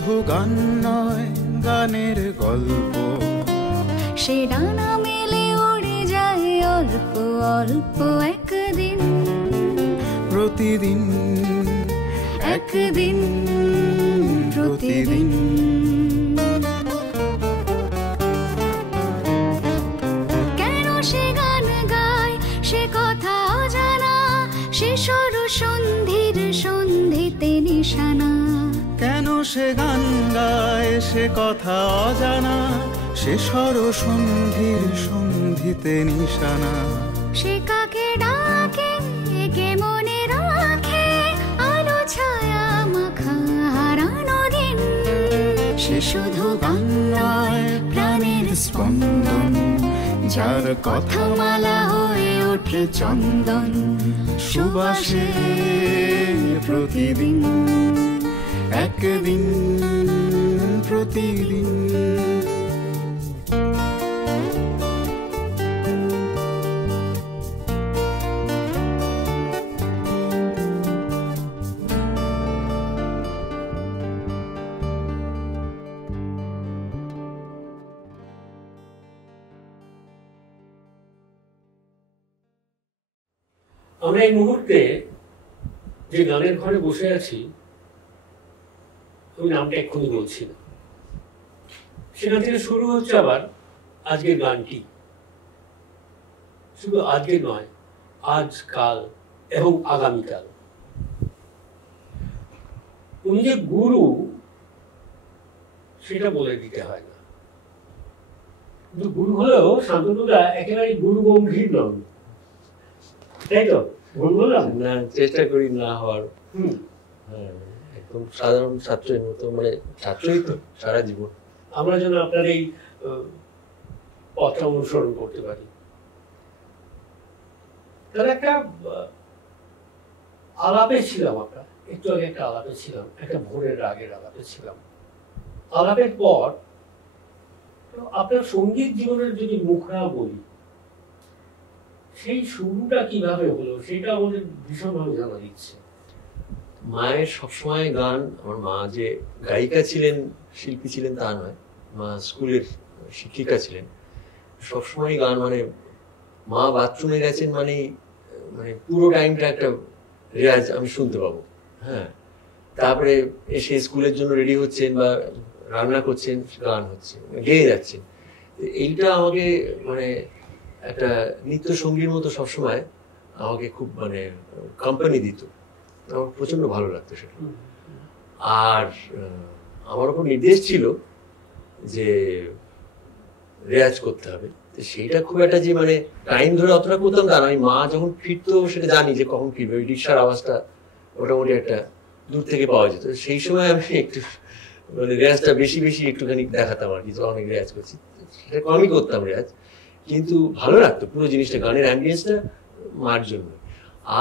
শুধু গান নয়, গানের গল্প। সে ডানা মেলে উড়ে যায় অল্প অল্প একদিন, প্রতিদিন একদিন প্রতিদিন। কেন সে গান গায় সে কথা অজানা, সে সর সন্ধির সন্ধিতে নিশানা। কেন সে গান গায় সে কথা অজানা, সে স্বর সন্ধির সন্ধিতে নিশানা। সে কাকে ডাকে কে মনে রাখে, আলো ছায়া মাখা হারানো দিন। সে শুধু গান নয়, প্রাণের স্পন্দন, যার কথা মালা হয়ে ওঠে চন্দন সুবাসে প্রতিদিন, একদিন প্রতিদিন। আমরা এই মুহূর্তে যে গানের ঘরে বসে আছি, আমি নামটা এক্ষুনি বলছি না, সেখান থেকে শুরু হচ্ছে আবার আজকের গানটি। শুধু আজকে নয়, আজ, কাল এবং আগামীকাল। উনি যে গুরু সেটা বলে দিতে হয় না, কিন্তু গুরু হলেও শান্তনুদা একেবারে গুরু গম্ভীর নন, তাই তো? ভুল বললাম না? চেষ্টা করি না হওয়ার। হ্যাঁ, একদম সাধারণ ছাত্রের মতো, মানে ছাত্রই তো সারা জীবন। আমরা যেন আপনার এই পথটা অনুসরণ করতে পারি। তাহলে একটা আলাপে ছিলাম, আমরা একটু আগে একটা আলাপে ছিলাম, একটা ভোরের রাগের আলাপে ছিলাম। আলাপের পর আপনার সঙ্গীত জীবনের যদি মুখরা বলি, সেই শুরুটা কিভাবে হলো সেটা আমাদের ভীষণভাবে জানার ইচ্ছে। মায়ের সবসময় গান, আমার মা যে গায়িকা ছিলেন, শিল্পী ছিলেন তা নয়, মা স্কুলের শিক্ষিকা ছিলেন। সবসময় গান, মানে মা বাথরুমে গেছেন মানে মানে পুরো টাইমটা একটা রেয়াজ আমি শুনতে পাবো। হ্যাঁ, তারপরে এসে স্কুলের জন্য রেডি হচ্ছেন বা রান্না করছেন, গান হচ্ছে, গেয়ে যাচ্ছেন। এইটা আমাকে মানে একটা নিত্য সঙ্গীর মতো সবসময় আমাকে খুব মানে কোম্পানি দিত, আমার প্রচন্ড ভালো লাগতো সেটা। আর আমার ওপর নির্দেশ ছিল যে রেয়াজ করতে হবে, সেইটা খুব একটা যে মানে টাইম ধরে অতটা করতাম তা না। আমি মা যখন ফিরতো সেটা জানি যে কখন ফিরবে, ওই রিক্সার আওয়াজটা মোটামুটি একটা দূর থেকে পাওয়া যেত। সেই সময় আমি একটু মানে রেয়াজটা বেশি বেশি একটুখানি দেখাতাম আর কি, তো অনেক রেয়াজ করছি, সেটা কমই করতাম রেয়াজ, কিন্তু ভালো লাগতো পুরো জিনিসটা, গানের অ্যাম্বিয়েন্সটা মার জন্য।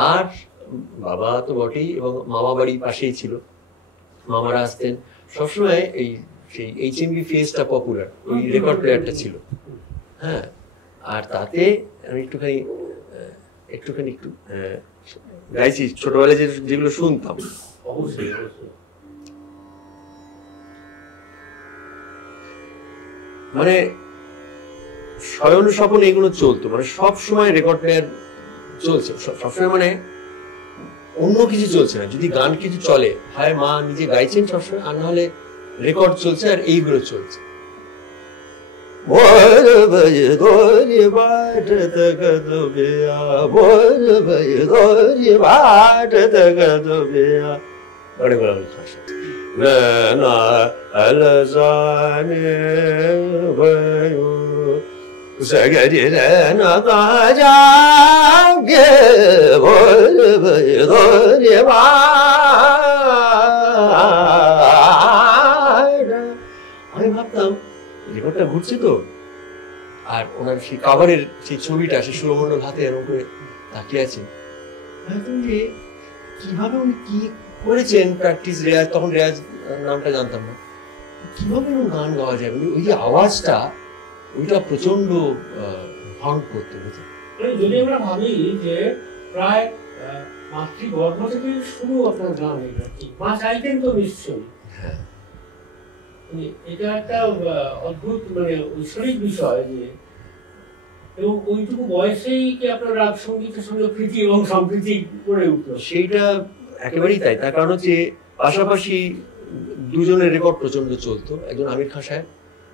আর বাবা তো বটেই, এবং মামা বাড়ি পাশেই ছিল, মামারা আসতেন সবসময়। এই সেই HMV ফেসটা পপুলার, ওই রেকর্ড প্লেয়ারটা ছিল। হ্যাঁ, আর তাতে আমি একটুখানি একটু গাইছি ছোটবেলায় যেগুলো শুনতাম। অবশ্যই অবশ্যই। মানে শয়ন স্বপন এগুলো চলতো, মানে সব সময় রেকর্ড প্লেয়ার চলছে সবসময়, মানে অন্য কিছু চলছে না। যদি গান কিছু চলে, হয় মা নিজে গাইছেন সবসময়, আর নাহলে রেকর্ড চলছে, আর এইগুলো চলছে। আমি ভাবতাম রেকর্ডটা ঘুরছে তো, আর ওনার সেই কাভারের সেই ছবিটা, সেই সুরমণ্ডল হাতে এরকম করে তাকিয়ে আছেন, যে কিভাবে উনি কি করেছেন প্র্যাকটিস, রেয়াজ। তখন রেয়াজ নামটা জানতাম না, কিভাবে এরকম গান গাওয়া যায়, ওই যে আওয়াজটা, ওইটা প্রচন্ড হন্ট করতো। যদি আমরা ভাবি যে প্রায় মাতৃগর্ভ থেকে শুরু আপনার গান, মা চাইতেন তো নিশ্চয়ই। এটা একটা অদ্ভুত মানে ঐশ্বরিক বিষয় যে, এবং ওইটুকু বয়সেই কি আপনার রাগ সঙ্গীতের সঙ্গে প্রীতি এবং সম্প্রীতি গড়ে উঠলো? সেইটা একেবারেই তাই। তার কারণ হচ্ছে পাশাপাশি দুজনের রেকর্ড প্রচন্ড চলতো। একজন আমির খান সাহেব,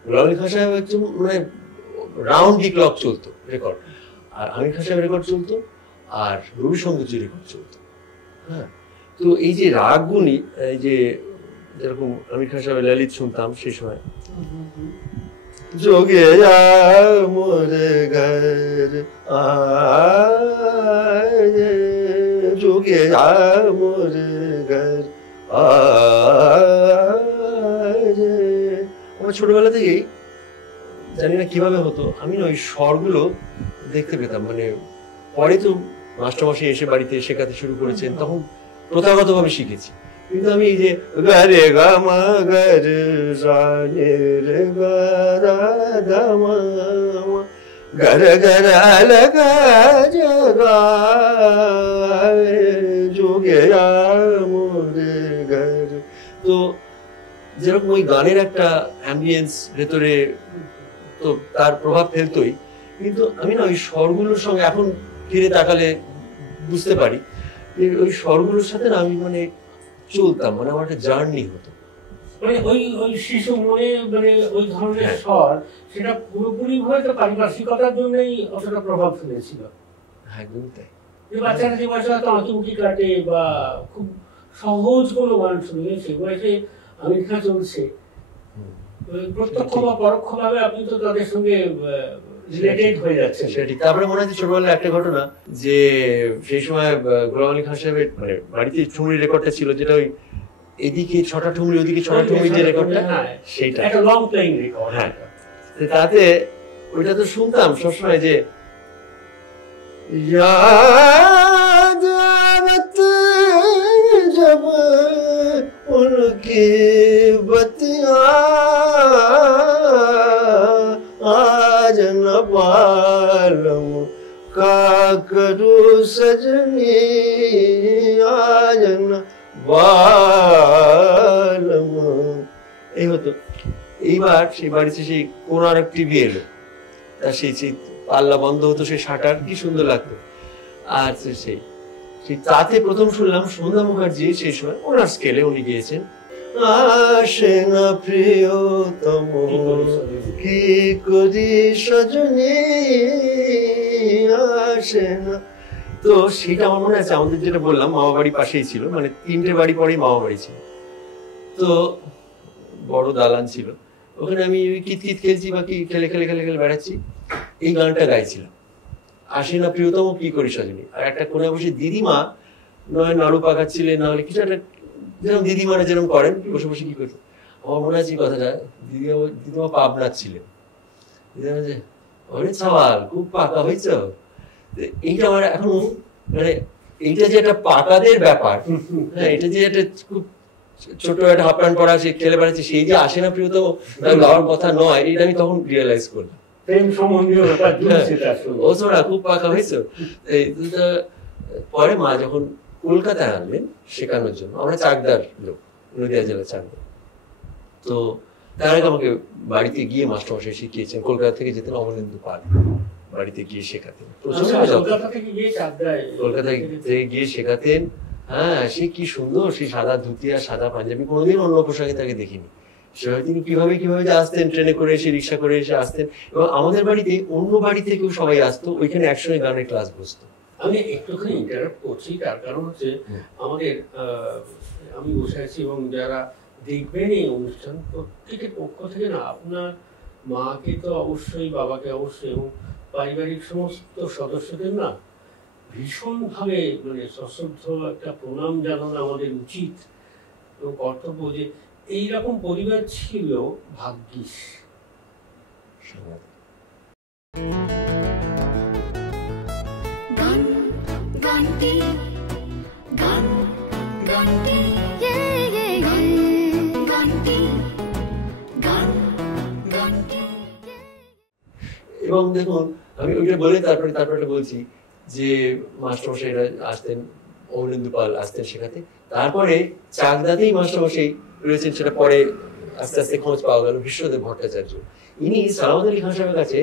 গোলাম আলী খান সাহেব একজন মানে রাউন্ড দি ক্লক চলতো রেকর্ড, আর আমির খান সাহেব রেকর্ড চলতো, আর রবিশঙ্কর রেকর্ড চলতো। হ্যাঁ, তো এই যে রাগগুলি, এই যে যেরকম আমির খান সাহেবের ললিত শুনতাম সেই সময়, যোগে মোর ঘর আয়, যোগে মোর ঘর আয়। আমার ছোটবেলা থেকেই জানি না কিভাবে হতো, আমি না ওই স্বরগুলো দেখতে পেতাম। মানে পরে তো মাস্টারমশাই এসে বাড়িতে শেখাতে শুরু করেছেন, তখন প্রথাগতভাবে শিখেছি। কিন্তু আমি এই যে গারে গামা গারে সানে রে গারা গামা গর গর লগা জগা যোগে মোরে ঘর, তো যেরকম ওই গানের একটা অ্যাম্বিয়েন্স ভেতরে তো তার প্রভাব ফেলতোই। কিন্তু আমি না ওই স্বরগুলোর সঙ্গে এখন ফিরে তাকালে বুঝতে পারি যে ওই স্বরগুলোর সাথে না আমি মানে চলতাম, মানে আমার একটা জার্নি হতো। মানে ওই শিশু মনে মানে ওই ধরনের স্বর, সেটা পুরোপুরি হয়তো পারিপার্শ্বিকতার জন্যই অতটা প্রভাব ফেলেছিল। একদমই তাই। যে বাচ্চারা যে বয়সে হয়তো আঁকিবুকি কাটে বা খুব সহজ কোনো গান শুনে, সে বয়সে আমির খান চলছে, প্রত্যক্ষ বা পরোক্ষভাবে আপনি তো তাদের সঙ্গে রিলেটেড হয়ে যাচ্ছেন। সেটা ঠিক। তারপরে মনে হচ্ছে ছোটবেলায় একটা ঘটনা, যে সেই সময় গোলাম আলী খান সাহেবের মানে বাড়িতে ঠুমরি রেকর্ডটা ছিল, যেটা ওই এদিকে ছটা ঠুমরি ওদিকে ছটা ঠুমরি যে রেকর্ডটা, সেইটা একটা লং প্লেইং রেকর্ড। হ্যাঁ, তাতে ওইটা তো শুনতাম সবসময় যে याद आवत जब उनकी बतिया आज न बालम का करूं सजनी आज न बालम। এই হতো। এইবার সেই বাড়িতে সেই কোন আর এক টিভি এলো, তা সেই পাল্লা বন্ধ হতো, সেই শাটার, কি সুন্দর লাগতো। আর সেই তাতে প্রথম শুনলাম সন্ধ্যা মুখার্জি, সেই সময় ওনার স্কেলে উনি গিয়েছেন, আসে না প্রিয়তম কি করি সজনী আসে না। তো সেটা আমার মনে আছে, আমাদের যেটা বললাম মামা বাড়ি পাশেই ছিল, মানে 3টে বাড়ি পরেই মামা বাড়ি ছিল। তো বড় দালান ছিল, ওখানে আমি কিতকিত খেলছি বা কি খেলে খেলে খেলে খেলে বেড়াচ্ছি, এই গানটা গাইছিলাম, আসে না প্রিয়তম কি করি সজনী। আর একটা কোণে বসে দিদিমা নয় নাড়ু পাকাচ্ছিলেন, না হলে কিছু একটা যেরকম দিদিমারা যেরকম করেন বসে বসে কি করতো। আমার মনে আছে কথাটা, দিদিমা পাবনাথ ছিলেন, দিদিমা যে ওরে সওয়াল খুব পাকা হয়েছ। এইটা আমার এখন মানে এইটা যে একটা পাকাদের ব্যাপার, হ্যাঁ, এটা যে একটা খুব ছোট একটা হাফ প্যান্ট পরা সে খেলে বেড়াচ্ছে, সেই যে আসে না প্রিয়তম গাওয়ার কথা নয়, এটা আমি তখন রিয়েলাইজ করলাম। প্রেম সম্বন্ধীয় ব্যাপার ও ছোড়া খুব পাকা হয়েছে। পরে মা যখন কলকাতায় আনলেন শেখানোর জন্য, আমরা চাকদার লোক, নদিয়া জেলার চাকদার, তো তার আগে আমাকে বাড়িতে গিয়ে মাস্টারমশাই শিখিয়েছেন। কলকাতা থেকে যেতেন অমলেন্দু পাল, বাড়িতে গিয়ে শেখাতেন, কলকাতা থেকে গিয়ে শেখাতেন। হ্যাঁ, সে কি সুন্দর, সেই সাদা ধুতি আর সাদা পাঞ্জাবি, কোনোদিন অন্য পোশাকে তাকে দেখিনি। সেভাবে তিনি কিভাবে যে আসতেন, ট্রেনে করে এসে, রিক্সা করে এসে আসতেন, এবং আমাদের বাড়িতে অন্য বাড়ি থেকেও সবাই আসতো, ওইখানে একসঙ্গে গানের ক্লাস বসতো। আমি একটুখানি ইন্টারাপ্ট করছি, তার কারণ হচ্ছে আমাদের আমি বসে আছি এবং যারা দেখবেন এই অনুষ্ঠান, প্রত্যেকের পক্ষ থেকে না আপনার মাকে তো অবশ্যই, বাবাকে অবশ্যই, এবং পারিবারিক সমস্ত সদস্যদের না ভীষণভাবে মানে সশ্রদ্ধ একটা প্রণাম জানানো আমাদের উচিত এবং কর্তব্য, যে এইরকম পরিবার ছিল ভাগ্যিস। গান গানটি গান গানটি গানটি গান গানটি। এবং দেখুন আমি ওইটা বলে তারপরে বলছি যে মাস্টারমশাইরা আসতেন, অমলেন্দু পাল আসতেন শেখাতে। তারপরে চাকদাতেই মাস্টারমশাই রয়েছেন, সেটা পরে আস্তে আস্তে খোঁজ পাওয়া গেল বিশ্বদেব ভট্টাচার্য। ইনি সালামত আলী খান সাহেবের কাছে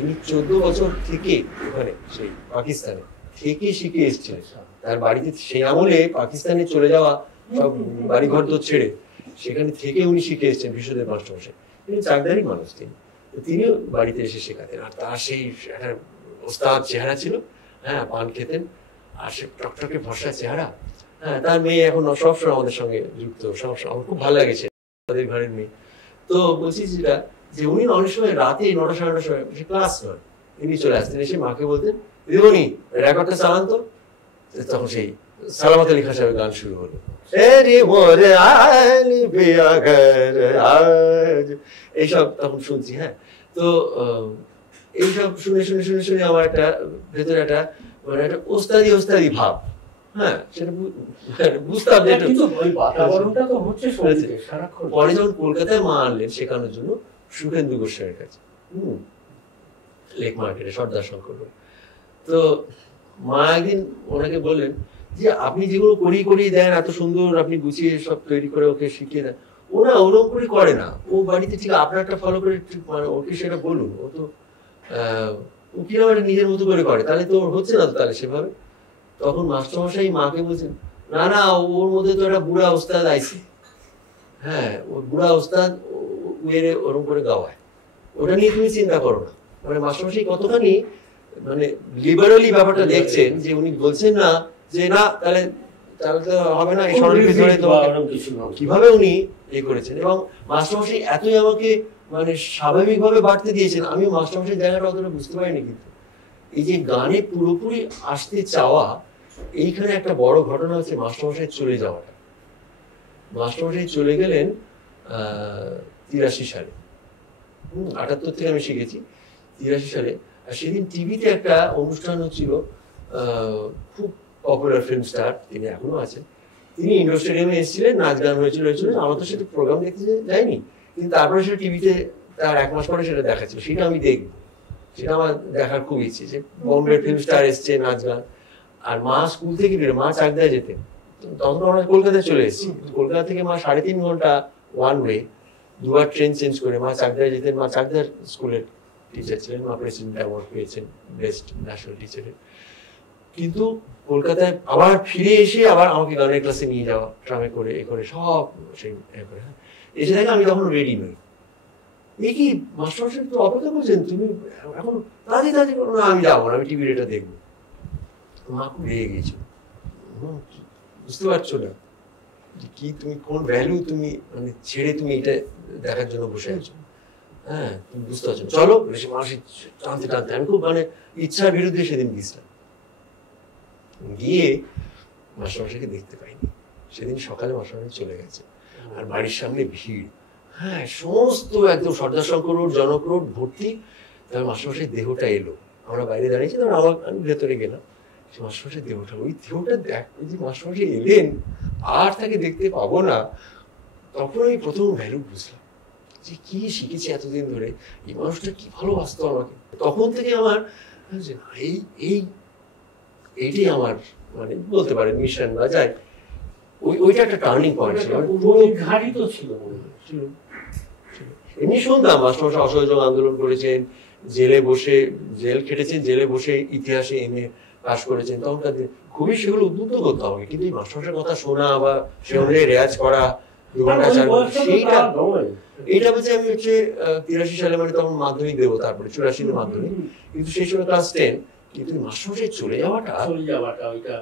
ইনি 14 বছর থেকে ওখানে সেই পাকিস্তানে থেকে শিখে এসেছিলেন। তার বাড়িতে সেই আমলে পাকিস্তানে চলে যাওয়া সব বাড়িঘর তো ছেড়ে সেখানে থেকে উনি শিখে এসেছেন বিশ্বদেব মাস্টারমশাই। তিনি চাকদারি মানুষ, তিনিও বাড়িতে এসে শেখাতেন। আর তার সেই একটা ওস্তাদ চেহারা ছিল, হ্যাঁ, পান খেতেন আর সে টকটকে ফর্সা চেহারা। হ্যাঁ, তার মেয়ে এখন সবসময় আমাদের সঙ্গে যুক্ত, সবসময় আমার খুব ভালো লাগেছে তাদের ঘরের মেয়ে। তো বলছি যেটা যে উনি অনেক সময় রাতে 9টা সাড়ে 9টার সময় ক্লাস নয় তিনি চলে আসতেন, এসে মাকে বলতেন দিদিমণি রেকর্ডটা চালান তো। তখন সেই সালামত আলী খান সাহেবের গান শুরু হলো, এইসব তখন শুনছি। হ্যাঁ, তো এইসব শুনে শুনে শুনে শুনে আমার একটা ভেতরে একটা মানে একটা ওস্তাদি ওস্তাদি ভাব, হ্যাঁ, সেটা বুঝতাম। পরে যখন কলকাতায় মা আনলেন শেখানোর জন্য সুখেন্দু গোস্বামীর কাছে, লেক মার্কেটে সর্দার শঙ্কর, তো মা একদিন ওনাকে বললেন যে আপনি যেগুলো করিয়ে দেন এত সুন্দর, আপনি গুছিয়ে সব তৈরি করে ওকে শিখিয়ে দেন, ও না ওরকম করে করে না, ও বাড়িতে ঠিক আপনারটা ফলো করে মানে ওকে সেটা বলুন, ও তো ও কিরকম একটা নিজের মতো করে করে, তাহলে তো হচ্ছে না তো তাহলে সেভাবে। তখন মাস্টারমশাই মাকে বলছেন না না ওর মধ্যে তো একটা বুড়া ওস্তাদ আইছে, হ্যাঁ, ওর বুড়া ওস্তাদ উয়েরে ওরকম করে গাওয়ায়, ওটা নিয়ে তুমি চিন্তা করো না। মানে মাস্টারমশাই কতখানি মানে লিবারালি ব্যাপারটা দেখছেন যে উনি বলছেন না যে না তাহলে তো হবে না, এই স্বরলিপি ধরে তো কিভাবে উনি এ করেছেন। এবং মাস্টারমশাই এতই আমাকে মানে স্বাভাবিকভাবে বাড়তে দিয়েছেন, আমি মাস্টারমশাই জায়গাটা অতটা বুঝতে পারিনি। কিন্তু এই যে গানে পুরোপুরি আসতে চাওয়া, এইখানে একটা বড় ঘটনা হচ্ছে মাস্টারমশাই চলে যাওয়াটা। মাস্টারমশাই চলে গেলেন 83 সালে, 78 থেকে আমি শিখেছি, 83 সালে। আর সেদিন টিভিতে একটা অনুষ্ঠান হচ্ছিল, খুব পপুলার ফিল্ম স্টার, তিনি এখনো আছেন, তিনি ইন্ডোর স্টেডিয়ামে এসেছিলেন, নাচ গান হয়েছিল। আমার তো সেটা প্রোগ্রাম দেখতে যাইনি, কিন্তু তারপরে সেটা টিভিতে তার 1 মাস পরে সেটা দেখাচ্ছিল, সেটা আমি দেখবো, সেটা আমার দেখার খুব ইচ্ছে যে বম্বে ফিল্ম স্টার এসছে, নাচ গান। আর মা স্কুল থেকে বেরো, মা চাকদায় যেতেন, তখন আমরা কলকাতায় চলে এসেছি, কলকাতা থেকে মা 3.5 ঘন্টা ওয়ান ওয়ে, 2বার ট্রেন চেঞ্জ করে মা চাকদায় যেতেন। মা চাকদার স্কুলের টিচার ছিলেন, মা প্রেসিডেন্ট অ্যাওয়ার্ড পেয়েছেন বেস্ট ন্যাশনাল টিচারের। কিন্তু কলকাতায় আবার ফিরে এসে আবার আমাকে গানের ক্লাসে নিয়ে যাওয়া, ট্রামে করে এ করে সব সেই করে এসে দেখে আমি তখন রেডি নই। এই কি মাস্টারমশাই একটু অপেক্ষা করছেন, তুমি এখন তাড়াতাড়ি করো না, আমি যাবো না, আমি টিভির এটা দেখবো। মা খুব রেগে গেছো, বুঝতে পারছো না কি তুমি কোন ভ্যালু তুমি মানে ছেড়ে তুমি এটা দেখার জন্য বসে আছো, হ্যাঁ, তুমি বুঝতে পারছো, চলো। মাসি টানতে টানতে আমি খুব মানে ইচ্ছার বিরুদ্ধে সেদিন গেছিলাম, গিয়ে মাস্টারমশাইকে দেখতে পাইনি। সেদিন সকালে মাস্টারমশাই চলে গেছে, আর বাড়ির সামনে ভিড়, হ্যাঁ, সমস্ত একদম সর্দার শঙ্কর রোড, জনক রোড ভর্তি। তার মাস্টারমশাই দেহটা এলো, আমরা বাইরে দাঁড়িয়েছি, তখন আমি ভেতরে গেলাম, মাস্টারমশাই দেহটা, ওই দেহটা দেখ, ওই যে মাস্টারমশাই এলেন আর তাকে দেখতে পাবো না, তখন আমি প্রথম ভ্যালু বুঝলাম যে কি শিখেছি এতদিন ধরে, এই মানুষটা কি ভালোবাসতো আমাকে। তখন থেকে আমার এইটাই আমার মানে বলতে পারেন মিশন বা যাই, ওইটা একটা টার্নিং পয়েন্ট ছিল। এমনি শুনতাম মাস্টারমশাই অসহযোগ আন্দোলন করেছেন, জেলে বসে জেল খেটেছেন, জেলে বসে ইতিহাসে এমএ পাস করেছেন, তখন তাদের খুবই সেগুলো উদ্বুদ্ধ করতে হবে। কিন্তু এই মাস্টারমশাইয়ের কথা শোনা বা সে অনুযায়ী রেয়াজ করা 2 ঘন্টা 4 ঘন্টা, সেইটা এইটা বলছে আমি হচ্ছে 83 সালে মানে তখন মাধ্যমিক দেবো, তারপরে 84 মাধ্যমিক, কিন্তু সেই সময় ক্লাস 10। কিন্তু মাস্টারমশাই চলে যাওয়াটা ওইটা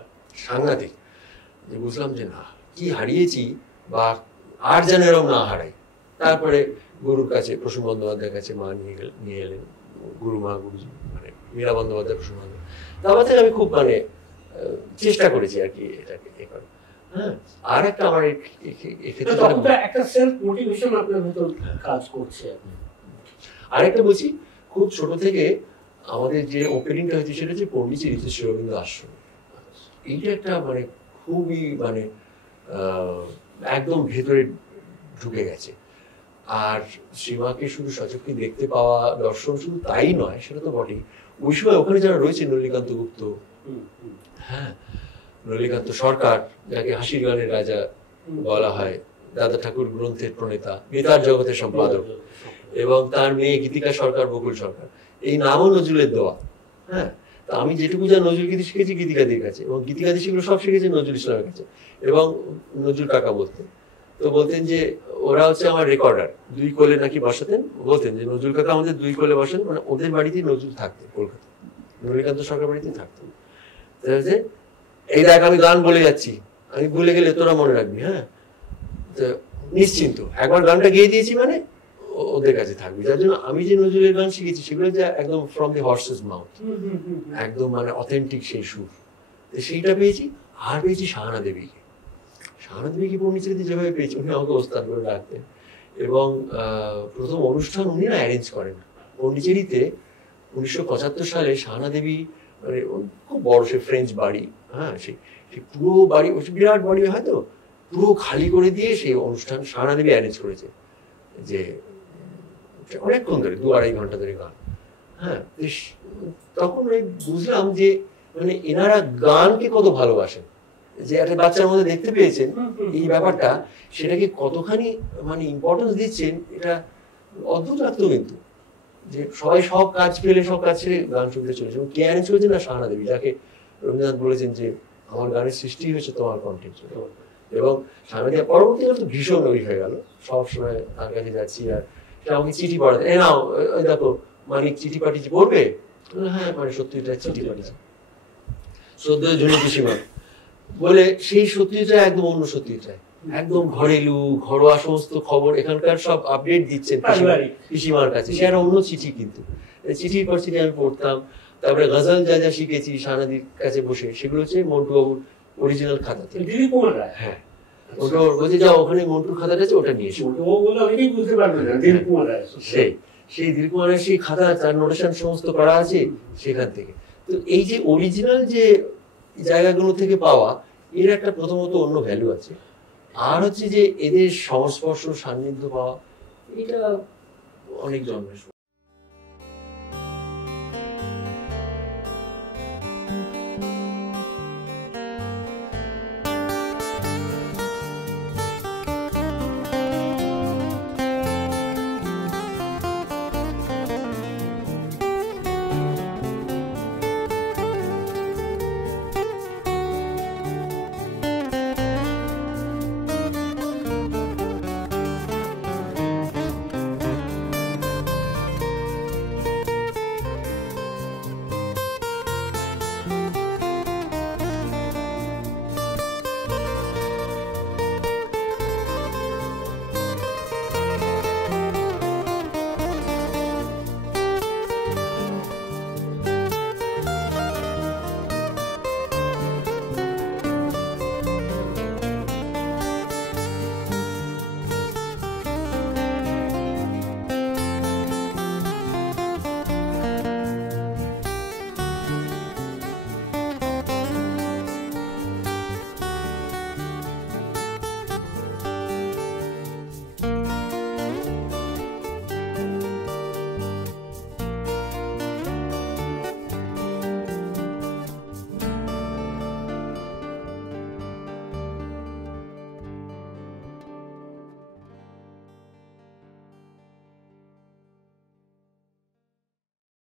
সাংঘাতিক, যে বুঝলাম যে না কি হারিয়েছি, বা আর যেন এরকম না হারাই। তারপরে গুরুর কাছে, প্রসূন বন্দ্যোপাধ্যায়ের কাছে মা নিয়ে এলেন, গুরুমা গুরুজি মানে মীরা বন্দ্যোপাধ্যায়, প্রসূন বন্দ্যোপাধ্যায়। তারপর থেকে আমি খুব মানে চেষ্টা করেছি আর কি এটাকে এ করার। হ্যাঁ, আর একটা আমার একটা সেলফ মোটিভেশন আপনার ভিতর কাজ করছে। আরেকটা বলছি, খুব ছোট থেকে আমাদের যে ওপেনিংটা হয়েছে সেটা হচ্ছে পন্ডিচেরিতে শ্রী অরবিন্দ আশ্রম। এইটা একটা মানে খুবই মানে একদম ভেতরে ঢুকে গেছে। আর শ্রীমাকে শুধু সচক্ষে দেখতে পাওয়া, দর্শন শুধু তাই নয়, সেটা তো বটেই, ওই সময় ওখানে যারা রয়েছে, নলিকান্ত গুপ্ত, হ্যাঁ, নলিকান্ত সরকার, যাকে হাসির গানের রাজা বলা হয়, দাদা ঠাকুর গ্রন্থের প্রণেতা, বেতার জগতের সম্পাদক, এবং তার মেয়ে গীতিকা সরকার, বকুল সরকার, এই নামও নজরুলের দেওয়া। হ্যাঁ, তা আমি যেটুকু যা নজরুল গীতি শিখেছি গীতিকাদির কাছে, এবং গীতিকাদি সেগুলো সব শিখেছি নজরুল ইসলামের কাছে, এবং নজরুল কাকা বলতেন, তো বলতেন যে ওরা হচ্ছে আমার রেকর্ডার, 2 কোলে নাকি বসাতেন, বলতেন যে নজরুল কাকা আমাদের 2 কোলে বসেন, মানে ওদের বাড়িতেই নজরুল থাকতেন, কলকাতা নলিকান্ত সরকার বাড়িতেই থাকতেন। এই দেখ আমি গান বলে যাচ্ছি, আমি ভুলে গেলে তোরা মনে রাখবি, হ্যাঁ, তো নিশ্চিন্ত, একবার গানটা গেয়ে দিয়েছি মানে ওদের কাছে থাকবে। যার জন্য আমি যে নজরুলের গান শিখেছি সেগুলো যে একদম ফ্রম দি হর্সেস মাউথ, একদম মানে অথেন্টিক সেই সুর, সেইটা পেয়েছি। আর পেয়েছি শাহানা দেবীকে। শাহানা দেবীকে পন্ডিচেরিতে যেভাবে পেয়েছি, উনি আমাকে ওস্তাদ করে ডাকতেন, এবং প্রথম অনুষ্ঠান উনি না অ্যারেঞ্জ করেন পন্ডিচেরিতে 1975 সালে। শাহানা দেবী মানে খুব বড় সে ফ্রেঞ্চ বাড়ি, হ্যাঁ, সেই পুরো বাড়ি, বিরাট বাড়ি হয়তো, পুরো খালি করে দিয়ে সেই অনুষ্ঠান শাহানা দেবী অ্যারেঞ্জ করেছে, যে অনেকক্ষণ ধরে 2-2.5 ঘন্টা ধরে গান। হ্যাঁ, তখন ওই বুঝলাম যে মানে এনারা গানকে কত ভালোবাসেন, যে একটা বাচ্চার মধ্যে দেখতে পেয়েছেন এই ব্যাপারটা, সেটাকে কতখানি মানে ইম্পর্টেন্স দিচ্ছেন, এটা অদ্ভুত লাগতো। কিন্তু যে সবাই সব কাজ পেলে সব কাজ ছেড়ে গান শুনতে চলেছে, এবং কে অ্যারেঞ্জ করেছেন না, শাহানা দেবী, যাকে রবীন্দ্রনাথ বলেছেন যে আমার গানের সৃষ্টি হয়েছে তোমার কণ্ঠে। এবং শাহানা দেবী পরবর্তীকালে তো ভীষণ ওই হয়ে গেল, সবসময় তার কাছে যাচ্ছি, আর আমাকে চিঠি পড়াতেন, এ নাও ওই দেখো মানিক চিঠি পাঠিয়েছি, পড়বে? হ্যাঁ, মানে সত্যিটা চিঠি পাঠিয়েছি, শ্রদ্ধেয় জুনি পিসিমা বলে, সেই সত্যিটা একদম অন্য সত্যিটা, একদম ঘরেলু ঘরোয়া সমস্ত খবর এখানকার সব আপডেট দিচ্ছেন পিসিমার কাছে, সে একটা অন্য চিঠি। কিন্তু চিঠির পর চিঠি আমি পড়তাম। তারপরে গজল যা যা শিখেছি শাহানাদির কাছে বসে, সেগুলো হচ্ছে মন্টু বাবুর অরিজিনাল খাতা থেকে। হ্যাঁ, ওটা বলছে যাও ওখানে মন্টুর খাতাটা আছে, ওটা নিয়ে এসো। সেই দিলকুমারের সেই খাতা, তার নোটেশন সমস্ত করা আছে সেখান থেকে। তো এই যে অরিজিনাল যে জায়গাগুলো থেকে পাওয়া, এর একটা প্রথমত অন্য ভ্যালু আছে। আর হচ্ছে যে এদের সংস্পর্শ সান্নিধ্য পাওয়া, এটা অনেক জন্মের